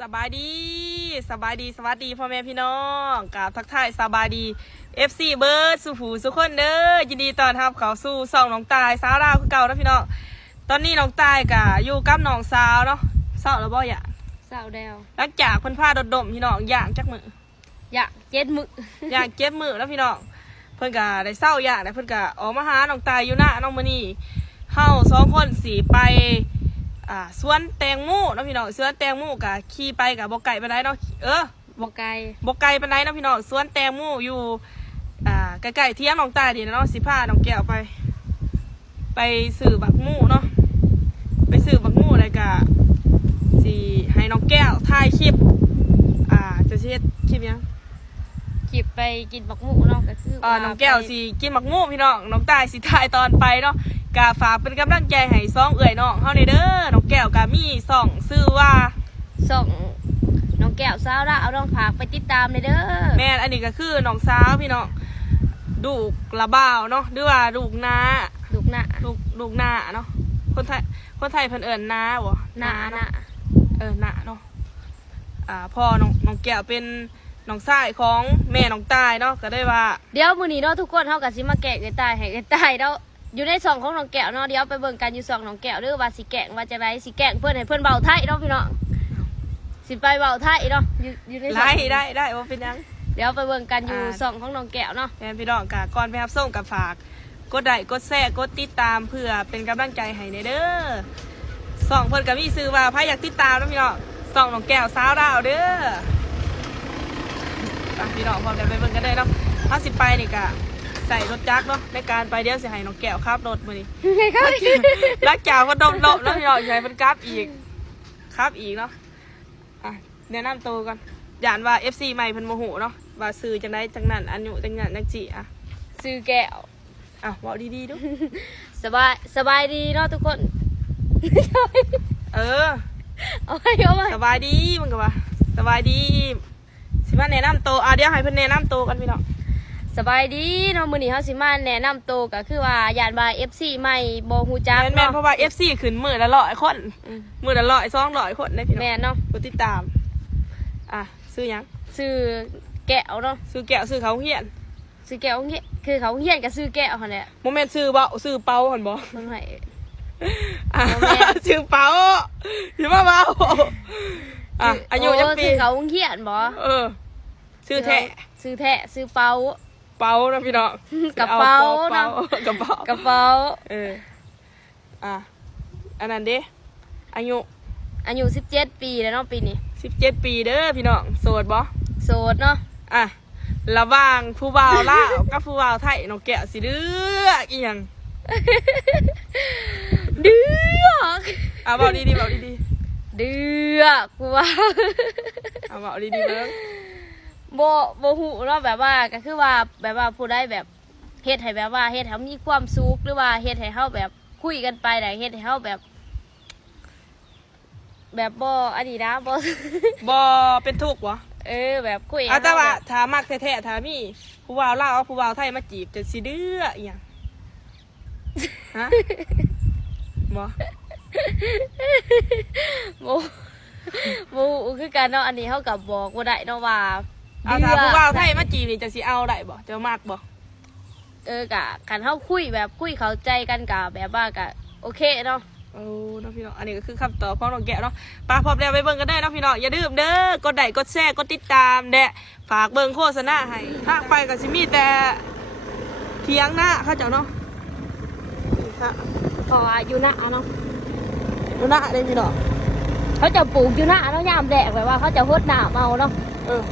สบายดีสบายดีสวัสดีพ่อแม่พี่น้องกับทักทายสบายดี FC เบิร์ดสุผูสุขคนเด้อยินดีต้อนรับเขาสู่ซองน้องตายสาวราวคือเก่านะพี่น้องตอนนี้น้องตายกะอยู่กับน้องสาวเนาะเศร้าแล้วบ่อยากสาวแดวหลังจากเพิ่นพาโดดดมพี่น้องย่างจักมืออยากเจ็ดมือย่างเจ็บมือแล้วพี่น้องเพิ่นกะได้เศร้าย่างแล้วเพิ่นกะออกมาหาน้องตายอยู่หน้าน้องมื้อนี้เฮาสองคนสิไป อ่าสวนแตงโมเนาะพี่น้องสวนแตงโมกะขี่ไปกะบ่ไก่ไปได้เนาะเออบอกไกลบกไกลปานใดเนาะพี่น้องสวนแตงโมอยู่ อ่าใกล้ๆเที่ยงน้องตาดีนะเนาะสิพาน้องแก้วไป ไปสื่อบักหมู่เนาะไปสื่อบักหมู่อะไรกะสิให้น้องแก้วถ่ายคลิป อ่าจะเช็ดคลิปยังจิบไปกินบักหมูเนาะก็คืออ่าว่าน้องแก้วไปสิกินบักหมู่พี่น้องน้องตายสิถ่ายตอนไปเนาะ กะฝากเป็นกำลังใจให้ซองเอื่อยน้องเฮาในเด้อน้องแก้วกะมีสองชื่อว่าส่งน้องแก้วสาวละเอาน้องผากไปติดตามเลยเด้อแม่นอันนี้ก็คือน้องสาวพี่น้องดูกระบ่าวเนาะหรือว่าดูกนาลูกหน้าลูกลูกนาเนาะคนไทยคนไทยเพิ่นเอิ้นนาบ่หน้าหเนาะ น้าเออนาเนาะ อ่าพ่อน้องน้องแก้วเป็นน้องชายของแม่น้องตายเนาะก็ได้ว่า เดี๋ยวมื้อนี้เนาะทุกคนเฮาก็สิมาแกะไก่ตายให้ไก่ตายแล้ว อยู่ในซองของน้องแก้วเนาะเดี๋ยวไปเบิ่งกันอยู่ซองน้องแก้วเด้อว่าสิแกะว่าจะไรสิแกะเพิ่นให้เพิ่นเบาไทยเนาะพี่น้องสิไปเบาไทยเนาะอยู่อยู่ในซองได้ได้ได้ว่าเป็นหยังเดี๋ยวไปเบิ่งกันอยู่อ่าซองของน้องแก้วเนาะแม่พี่น้องกะก่อนไปรับส่งกับฝากกดไลค์กดแชร์กดติดตามเพื่อเป็นกำลังใจให้ในเด้อสองเพิ่นก็มีซื้อว่าพายอยากติดตามนะพี่น้องสองน้องแก้วสาวดาวเด้อไปพี่น้องพร้อมกันไปเบิ่งกันเลยเนาะถ้าสิไปนี่กะ ใส่รถจักรเนาะในการไปเดี๋ยวสิให้น้องแก้วขับรถมื้อนี้รักจากคนดมดมแล้วพี่น้องใช้เป็นกราฟอีกครับอีกเนาะอะแนะนำตัวก่อนย่านว่า FC ใหม่เพิ่นโมโหเนาะว่าซื้อจังไดจังนั้นอันอยู่จังนั้นจังจีอะซื้อแก้วอะเว้าดีๆดูสบายสบายดีเนาะทุกคน เออเอาไว้เอาไว้สบายดีมึงก็ว่าสบายดีสิมาแนะนำตัวอะเดี๋ยวให้เพิ่นแนะนำตัวกันพี่น้อง สบายดีเนาะมื้อนี้เฮาสิมาแนะนำตัวก็คือว่าญาติว่า FC ใหม่บ่ฮู้จักแม่นๆเนาะ เพราะว่า FC ขึ้นมือละร้อยคนอืม มือละร้อยสองร้อยคนได้พี่น้องแม่นเนาะกดติดตาม อะซื้อหยังซื้อแก้วเนาะซื้อแก้วซื้อเขาเฮียนซื้อแก้วเฮียคือเขาเฮียนก็ซื้อแก้วหั่นแหละโมเมนต์ซื้อเบาซื้อเปาหั่นบ่เพิ่นให้ อะโมเมนต์ชื่อเปาชื่อมาเปาอะอายุจักปีโซื้อเขาเฮียนบ่เออชื่อแท้ซื้อแท้ซื้อเป๋าเปานะพี่น้องกระเป๋าอเปาเนาะกระเป๋ากระเป๋าเอออะอันนั้นเด้อายุอายุ17ปีแล้วเนาะปีนี้สิบเจ็ดปีเด้อพี่น้องโสดบ่โสดเนาะอะระหว่างผู้บ่าวลาวกับผู้บ่าวไทยน้องแก้วสิเลือกอีหยังเดือกอะเบาดีๆเบาดีเดือกกูว่าๆอะเบาดีๆเบิ่ง โบโบหูเนาะแบบว่าก็คือว่าแบบว่าผู้ได้แบบเฮ็ดให้แบบว่าเฮ็ดให้เขามีความสุขหรือว่าเฮ็ดให้เขาแบบคุยกันไปได้เฮ็ดให้เขาแบบ แบบบ่อันนี้นะบ่บ่เป็นทุกข์บ่เออ แบบคุยอะแต่ว่าแบบถ้ามักแท้ๆถ้ามีผู้บ่าวลาวเอาผู้บ่าวไทยมาจีบจะสิเดืออีหยังฮะบ่โบโบหูคือกันเนาะอันนี้เขากับบอกบ่ได้เนาะว่า อะถ้าผู้บ่าวไทยมาจีบนี่จะสิเอาได้บ่จะมักบ่เออกะกันเขาคุยแบบคุยเข้าใจกันกะแบบว่ากะโอเคเนาะโอ้น้องพี่น้องอันนี้ก็คือคำตอบของน้องแกะเนาะปาพร้อมแล้วไปเบิ่งกันได้อน้องพี่น้องอย่าลืมเด้อกดไลค์กดแชร์กดติดตามแดะฝากเบิ่งโฆษณาให้ทางไปก็สิมีแต่เทียงหน้าเขาเจ้าเนาะนี่ค่ะพออยู่หน้าเนาะดูหน้าได้พี่น้องเขาจะปลูกอยู่หน้าเนาะยามแดกแบบว่าเขาจะหดหน้าเมาเนาะเออ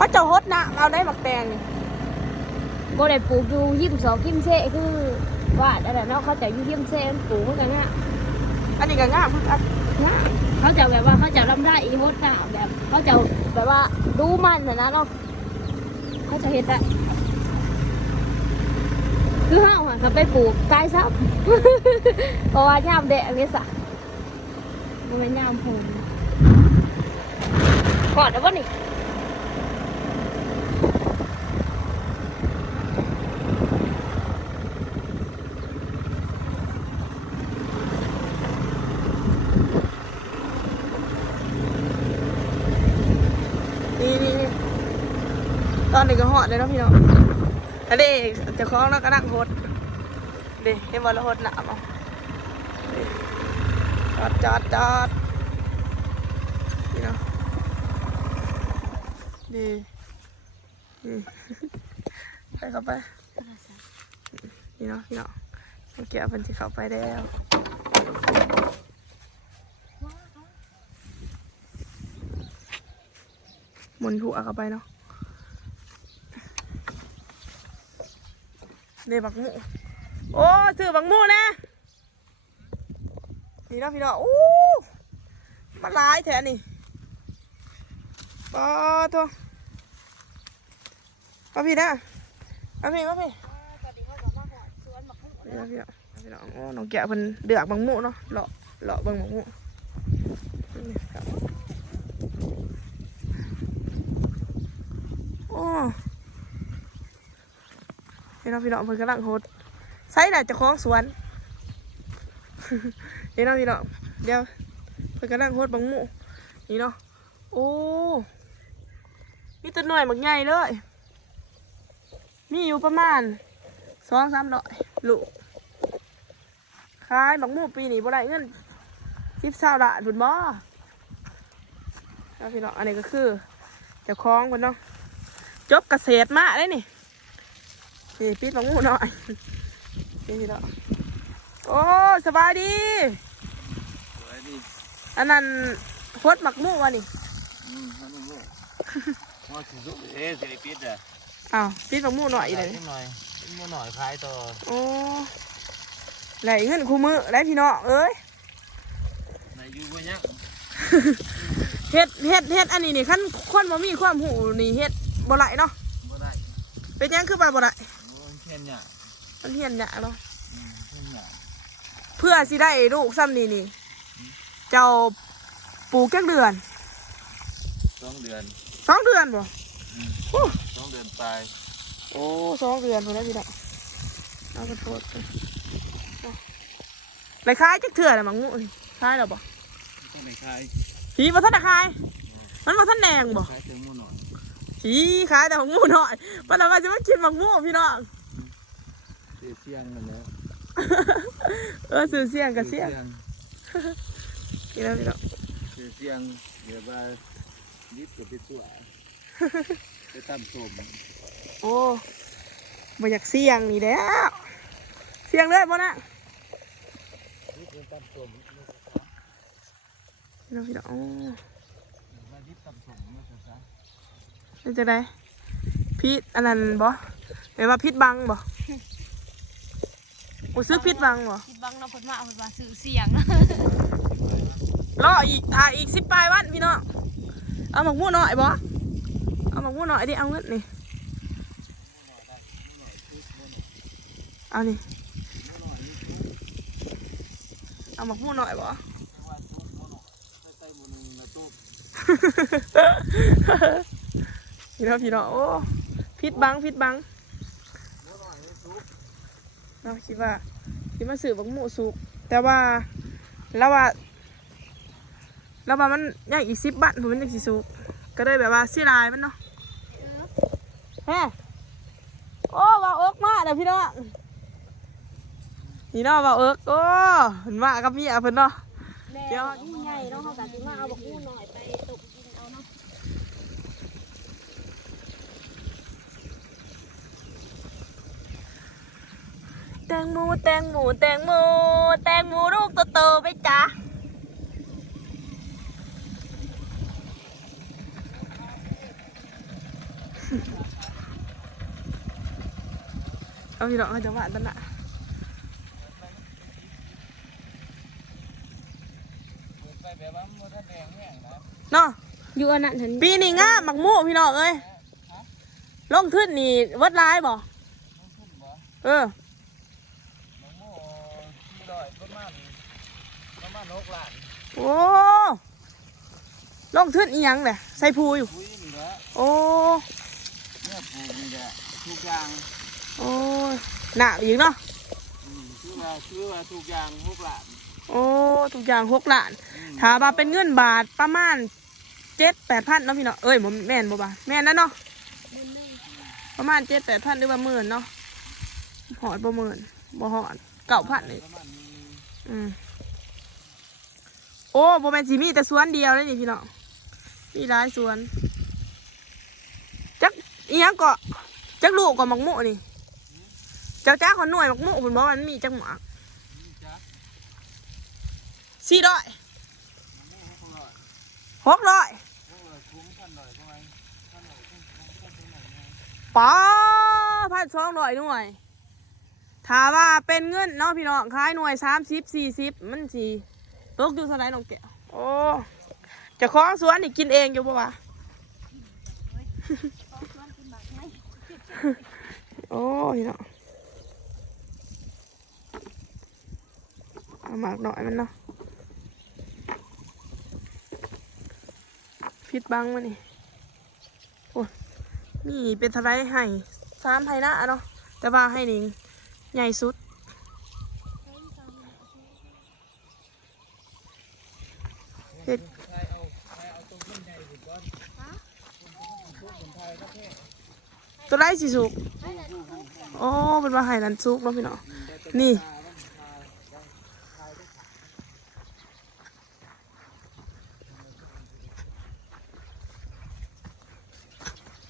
เขาเจ้าฮดหน้าเอาได้หมักแตงนี่บ่ได้ปลูกอยู่ยิมสองยิมเซ่คือว่าอะไรเนาะเขาจะอยู่ยิมเซ่ปลูกเหมือนกันนะอันนี้ก็งามคือกันนะเขาจะแบบว่าเขาจะรำได้อีหดหน้าแบบเขาจะแบบว่าดูมันนะนะเนาะเขาจะเห็นได้คือห้าวค่ะเขาไปปลูกตายซับเพราะว่ายามแดดเนี่ยสะมันเป็นยามโหนกอดแล้ววะนี่ ตอนนี้ก็หอดเลยเนาะพี่น้องอันนี้จะคล้องแล้วก็นั่งโฮดเด็กเห็นบอลโฮดหนามเอาจอดจอดจอดพี่น้องดีไปเข้าไปนี่เนาะพี่น้องเมื่อกี้เพิ่นสิเข้าไปแล้วมุนหัวเข้าไปเนาะ เดบักหมูโอ้ซื้อบักหมูนะนี่เนาะพี่น้องอู้มันหลายแถนี่ปอโทมาพี่นะมาพี่มาพี่ตอนนี้เขาบอกว่าหอดสวนบักหุ่งพี่น้องพี่น้องพี่น้องโอ้น้องแกะเพิ่นเดือกบังหมูเนาะเลาะเลาะเบังบังหมูนี่ครับโอ้ พี่น้องพี่น้องเพิ่นกำลังโหดใส่น่ะจะคล้องสวนพี่น้องพี่น้องเดี๋ยวเพิ่นกำลังโหดบังหมูนี่เนาะโอ้มีตัวหน่วยบักใหญ่เลย มีอยู่ประมาณสองสามร้อยลูกขายบักหมูปีนี้บ่ได้เงินสิบเศร้าละดุนบ่แล้วพี่น้องอันนี้ก็คือเจ้าของคนเนาะจบเกษตรมาได้นี่ ปิดบักหมูหน่อยนี่พี่น้องโอ้สบายดีสวยดีอันนั้นพดบักหมูวะนี่อืมนั่นมึงเนี่ยว่าสิสุเอ๊ะสิริปิดอะอ้าวปิดบักหมูหน่อยเลยนิดหน่อยนิดหน่อยคล้ายต่อโอ้ไหลเงินคู่มือได้พี่น้องเอ้ยในยูวะเนี่ยเฮ็ดเฮ็ดเฮ็ดอันนี้นี่ขั้นคนบ่มีความหูนี่เฮ็ดบ่ไหลเนาะบ่ได้เป็นหยังคือบ่บ่ไหลโอ้ย เช่นเนี่ยมันเฮียนยากเนาะอืมเช่นเนี่ยเพื่อสิได้ลูกซ้ำนี่นี่ เจ้าปลูกแค่เดือนสองเดือนสองเดือนบ่ อืมโอ้ สองเดือนไปโอ้สองเดือนพอแล้วพี่น้องเอากระโทษไปไปขายจักเถื่อเลยมังงูนี่ขายหรอบ่ต้องไปคล้ายผีบ่ทันได้ขาย มันบ่ทันแดงบ่คล้ายถึงมูหน่อยผีขายแต่มังงูน้อยมันเอามาจะมากินมังงูพี่น้อง เสียเสียงมันแล้วเออซื้อเสียงกับเสียงพี่น้องพี่น้องเสียเสียงเดี๋ยวว่าดิบกับไปสั่วไปตำส้มโอ้บ่อยากเสียงนี่แล้วเสียงเลยบ่นะดิบเป็นตำส้มพี่น้องพี่น้องโอ้มาดิบตำส้มมาซะซะเป็นจะได้พิษอันนั้นบ่เห็นว่าพิษบังบ่ กูซื้อพิษบังบ่คิดบังเนาะเพิ่นว่าเพิ่นว่าสื่อเสียงรออีกถ่ายอีกสิบปลายวันพี่น้องเอาหมกมู่หน่อยบ่เอาหมกมู่หน่อยดิเอาเงินนี่เอานี่เอาหมกมู่หน่อยบ่ใส่หมูหนึงในตู้พี่น้องพี่น้องโอ้พิษบังพิษบัง เราคิดว่าคิดมาสื่อบักหมูสุก แต่ว่าแล้วว่าแล้วว่ามันยังอีกสิบบัตผมมันยังสิสุก ก็เลยแบบว่าเสียดายมันเนาะแฮะโอ้ว่าเอิกมาเดี๋ยวพี่น้องนี่เนาะว่าเอิกโอ้เห็นมากับเมียเพิ่นเนาะแม่เดี๋ยวยิ่งใหญ่เนาะเขาก็สิมาเอาบักหุ่งหน่อยไปตกกินเอาเนาะ แต งโมแตงโมแตงโมแตงโมลูกโตๆไปจ้าเอาพี่น้องเขาจะว่าตันน่ะไปแบบว่ามันถ้าแดงแห้งนะเนาะอยู่อันนั้นเห็นปีนี้ง่าหมักหมูพี่น้องเอ้ยลงทุนนี่วัดร้ายบ่เออ มะม่วงที่ลอยประมาณ ประมาณหกล้านโอ้ลงทุนอีหยังเลยใส่พูอยู่ ปุ้ยนี่แหละโอ้ เนี่ยปลูกนี่แหละทุกอย่างโอ้ยหนักอีกเนาะ อืมคือว่าคือว่าทุกอย่างหกล้านโอ้ทุกอย่างหกล้าน อืมถ้าบาเป็นเงินบาทประมาณเจ็ดแปดพันเนาะพี่เนาะ เอ้ยผมแม่นบ่บาแม่นนะเนาะหมื่นหนึ่งประมาณเจ็ดแปดพันหรือว่าหมื่นเนาะหอดบ่หมื่นบ่หอดเก่าพันเลยอืม โอ้บ่แมนสิมีแต่สวนเดียวเลยนี่พี่น้องมีหลายสวนจักอีหยังก็จักลูกก็หมักมูนี่เจักจ้าขอหน่วยหมักมูเพิ่นบอกว่ามันมีจักหมักสี่ร้อยหกร้อยป้าพันสองร้อยหน่วยถ้าว่าเป็นเงินเนาะพี่น้องขายหน่วยสามสิบสี่สิบมันสี่ ตกอยู่เท่าไรน้องแก้วโอ้จะคล้องสวนนี่กินเองอยู่ปะวะโอ้ยเนาะเอหมากหน่อยมันเนาะพิษบังมานี่โอ้นี่เป็นทะเลให้สามไผ่หน้าเนาะแต่ว่าให้หนิงใหญ่สุดเห็ดตัวไร สิสุกโอ้เป็นว่าไห่นันซุกเนาะพี่เนาะนี่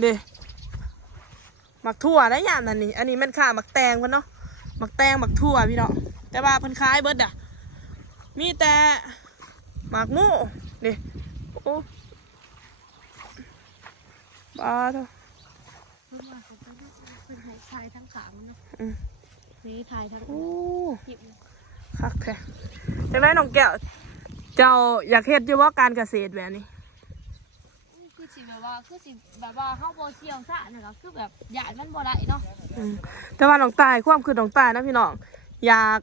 เด้หมักถั่วได้อย่างนั้นนี่อันนี้มันค่าหมักแตงมันเนาะหมักแตงหมักถั่วพี่เนาะแต่ว่าเพิ่นขายเบิดอะมีแต่หมักมูนี่โอ้บ้าเถอะ เพิ่นว่าเขาเป็นเพิ่นให้ทายทั้งขามเนาะอืมนี่ทายทั้งโอ้หยิบคักแท้จังไดน้องแก้ว เจ้าอยากเฮ็ดอยู่ว่าการเกษตรแบบนี้คือสิแบบว่าคือสิแบบว่าเฮาบ่เชี่ยวซะนะคะคือแบบหยาดมันบ่ได้เนาะอืมแต่ว่าน้องตายความคือน้องตายนะพี่น้องอยาก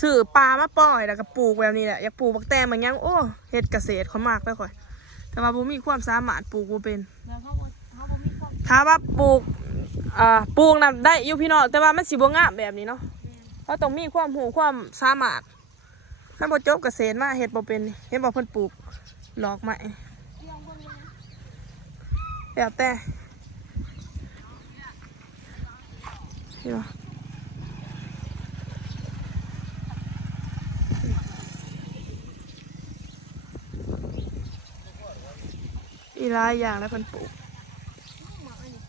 ซื้อปลามาปล่อยแล้วก็ปลูกแบบนี้แหละอยากปลูกบักแตงบางอย่างโอ้เฮ็ดเกษตรเขามากแล้วค่อย แต่ว่าบ่มีความสามารถปลูกบ่เป็นแล้วเฮาบ่เฮาบ่มีความถ้าว่าปลูก อ่าปลูกน่ะได้อยู่พี่น้องแต่ว่ามันสิบ่งามแบบนี้เนาะเราต้องมีความรู้ความสามารถถ้าบ่จบเกษตรมาเฮ็ดบ่เป็นนี่เห็นบ่เพิ่นปลูกหลอกไม้เรื่องเบิ่งเลยแล้วแต่เห็นปะอีหลายอย่างแล้วเพิ่นปลูก หมาอันนี้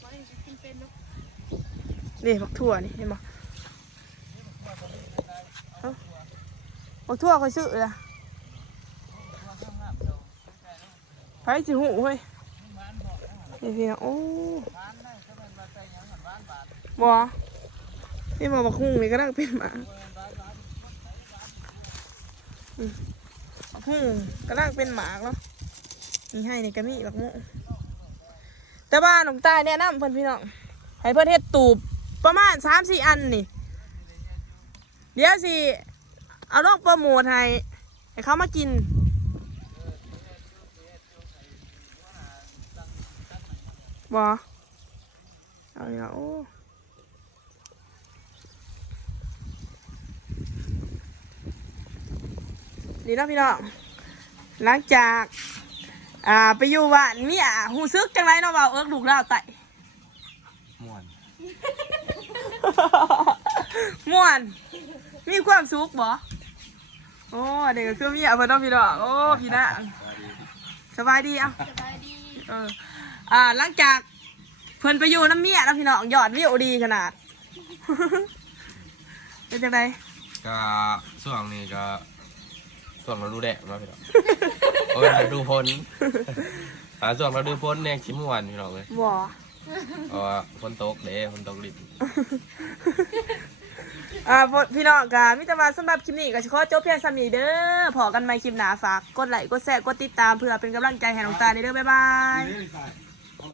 หมาอันนี้สิกินเป็นเนาะ นี่บักทั่วนี่เห็นปะเอ้าบักทั่วเขาซื้อละไผสิหูเฮ้ยนี่พี่น้องโอ้บ่นี่มาบักฮุ่งนี่ก็ได้เป็นหมาบักฮุ่งก็ได้เป็นหมากเนาะนี่ให้นี่ก็มีบักโมแต่ว่าหนุ่มตายแนะนำเพิ่อนพี่น้องให้เพื่อนเฮ็ดตูบ ประมาณสามสี่อันนี่ เดี๋ยวสิเอาลองโปรโมทให้ให้เขามากิน บอเอาอีกแล้วโอ้ดีเนาะพี่น้อง หลังจาก อ่า ไปอยู่บ้านเมียหูซึกจังไรเนาะเบาเอิกลูกเล่าไต ม่วน ม่วน มีความสุขบ่โอ้เด็กก็คือมีอะเพิ่นเน้องพี่น้องโอ้พี่นะสบายดีเอะสบายดีเอออ่าหลังจากเพิ่นไปอยู่น้ำเมียแล้วพี่น้องยอดวิวดีขนาด เป็นจังไดก็ส่วงนี้ก็ส่วงเราดูแดดมาพี่น้องโอ้ยเราดูพ้นอ่าส่วงเราดูพ้นเนี่ยชิมวนพี่น้องเลยบ่ เพราะว่าฝนตกเด้ฝนตกลิบ อ่าพี่น้องกามิตรวาสำหรับคลิปนี้ก็ขอจบเพียงสามีเด้อพอกันใหม่คลิปหนาฝาก กดไลค์กดแชร์กดติดตามเพื่อเป็นกำลังใจให้น้องตาในเด้อบ๊ายบาย